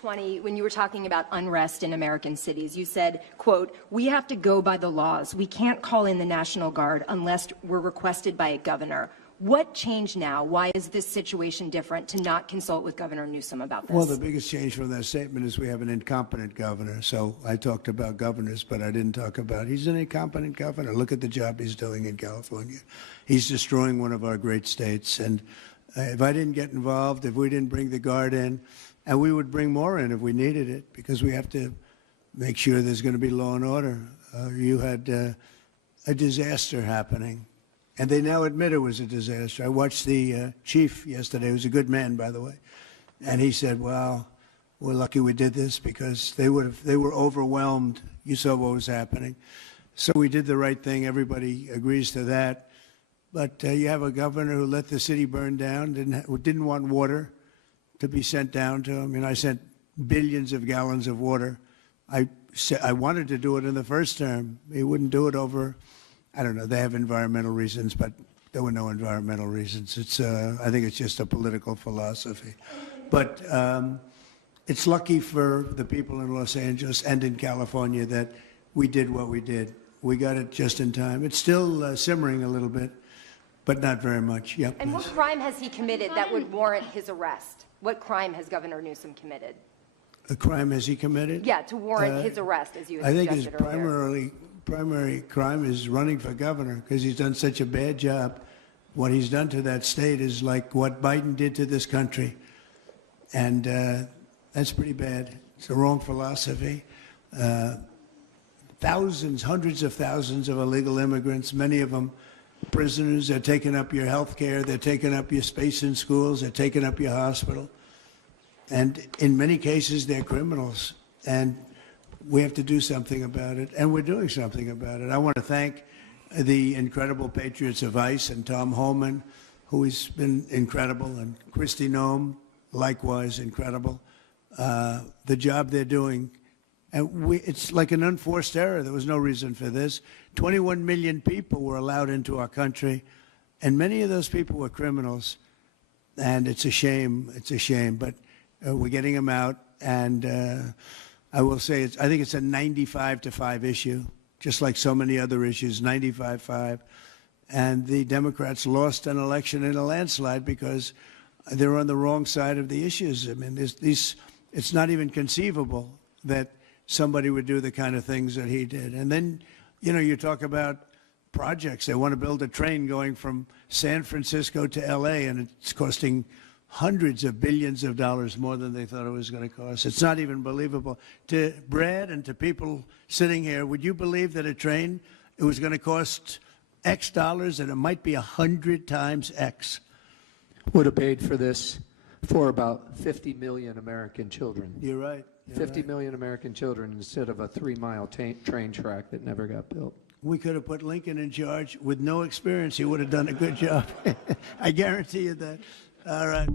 20, when you were talking about unrest in American cities, you said, quote, "We have to go by the laws. We can't call in the National Guard unless we're requested by a governor." What changed now? Why is this situation different to not consult with Governor Newsom about this? Well, the biggest change from that statement is we have an incompetent governor. So I talked about governors, but I didn't talk about he's an incompetent governor. Look at the job he's doing in California. He's destroying one of our great states. And if I didn't get involved, if we didn't bring the Guard in, and we would bring more in if we needed it, because we have to make sure there's going to be law and order. You had a disaster happening. And they now admit it was a disaster. I watched the chief yesterday, who's a good man, by the way, and he said, well, we're lucky we did this because they were overwhelmed. You saw what was happening. So we did the right thing. Everybody agrees to that. But you have a governor who let the city burn down, didn't want water to be sent down to him. I sent billions of gallons of water. I wanted to do it in the first term. He wouldn't do it over, I don't know, they have environmental reasons, but there were no environmental reasons. I think it's just a political philosophy. But it's lucky for the people in Los Angeles and in California that we did what we did. We got it just in time. It's still simmering a little bit, but not very much. Yep. And what crime has he committed that would warrant his arrest? What crime has Governor Newsom committed? A crime has he committed? Yeah, to warrant his arrest, as you had I think suggested his earlier. primary crime is running for governor because he's done such a bad job. What he's done to that state is like what Biden did to this country. And that's pretty bad. It's the wrong philosophy. Thousands, hundreds of thousands of illegal immigrants, many of them prisoners. They're taking up your health care. They're taking up your space in schools. They're taking up your hospital. And in many cases, they're criminals. And we have to do something about it, and we're doing something about it. I want to thank the incredible patriots of ICE and Tom Homan, who has been incredible, and Kristi Noem, likewise incredible. The job they're doing, and it's like an unforced error. There was no reason for this. 21 million people were allowed into our country, and many of those people were criminals, and it's a shame. It's a shame, but we're getting them out, and I will say, I think it's a 95-5 issue, just like so many other issues, 95-5. And the Democrats lost an election in a landslide because they're on the wrong side of the issues. I mean, it's not even conceivable that somebody would do the kind of things that he did. And then, you talk about projects. They want to build a train going from San Francisco to L.A., and it's costing hundreds of billions of dollars more than they thought it was going to cost. It's not even believable. To Brad and to people sitting here, would you believe that a train, it was going to cost X dollars and it might be 100 times X? Would have paid for this for about 50 million American children. You're right. 50 million American children instead of a 3-mile train track that never got built. We could have put Lincoln in charge with no experience. He would have done a good job. I guarantee you that. All right.